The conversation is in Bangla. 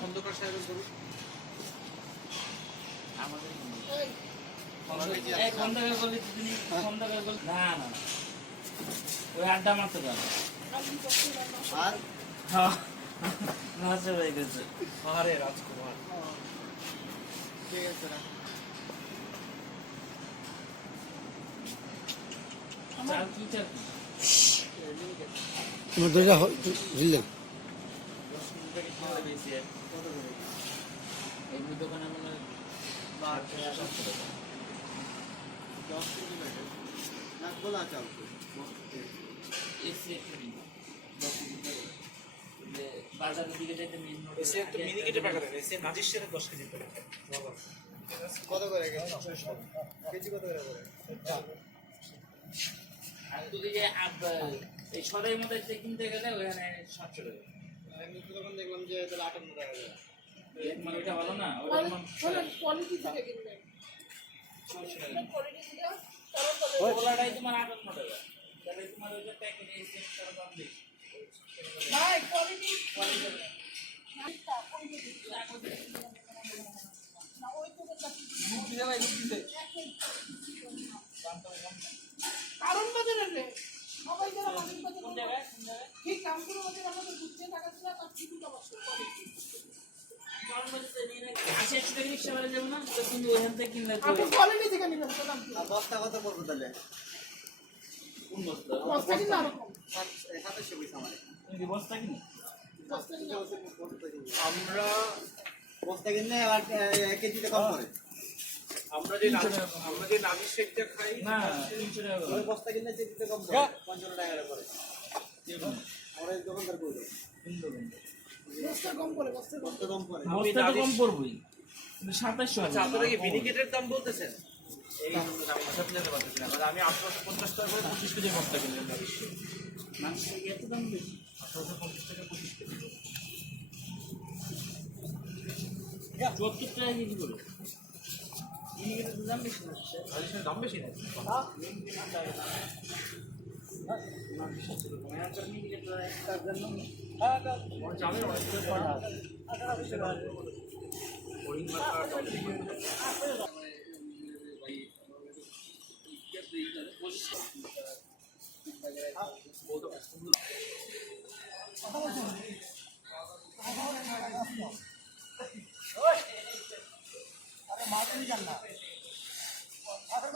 খন্দকার সাহেবের গরু ওই আড্ডা মারতে পারবে আর নাচে হয়ে গেছে। আরে রাজকুমার ঠিক আছে না চাল কি চাল আমার দুইটা দিলেন এমনি দোকানে মনে হয় 10 কেজি প্যাকেট না গোলা চাল এসি একটা দিন বাজারের দিকে যাইতে মেন রোড এসে একটা মিনিকেটে প্যাকেট আছে এসে নাজিশের 10 কেজি প্যাকেট কত করে কেজি কত করে আর যদি এই সরাই মধ্যে কিনতে গেলে ওখানে 700 টাকা। আমি তো তখন দেখলাম যে তাহলে 58 টাকা যায় মানে এটা ভালো না ওটা কোয়ালিটি থেকে কিনবেন কোয়ালিটি থেকে ওলাটাই তোমার 58 টাকা তাহলে তোমার ওই যে প্যাকেট এসে তার দাম বেশি ভাই কোয়ালিটি না ওই তো দিতে ভাই দিতে কারণ বাজারে রে সবাই যারা মালিক কোন বাজারে জায়গায় ঠিক কাম করে ওদের আমাদের বুঝতে টাকা ছিল তার কিছু টাকা ছিল কারণ বলতে নিয়ে 80 টাকা রিকশা ভাড়া যাবে না তো কিন্তু ওখান থেকে কিনলে তো আপনি কোয়ালিটি থেকে নেবেন তো দাম আর বস্তা কত পড়বে তাহলে কোন বস্তা বস্তা কিন্তু আরো কম 2700 পয়সা আমার তুমি বস্তা কিনে বস্তা কিন্তু আমরা বস্তা কিনলে আর 1 কেজিতে কম করে আমরা যে নাজিশ শেকটা খাই না 300 টাকা ওই বস্তা কিনলে কেজিতে কম করে 55 টাকা করে আমরা এই দোকানদার কই দেব বস্তা কম করে বস্তা কম বস্তা কম করে বস্তা তো কম পড়বই কিন্তু 2700 আচ্ছা আপনারা কি মিনিকেটের দাম বলতেছেন এই সাথে জানতে পারতেছি না মানে আমি 1850 টাকা করে 25 কেজি বস্তা কিনলাম নাজিশ মাংস এত দাম বেশি 1850 টাকা 25 কেজি 74 টাকা কেজি করে মিনিকেটের দাম বেশি না নাজিশের দাম বেশি না জানেন অনেক হরিণ মাথা আরে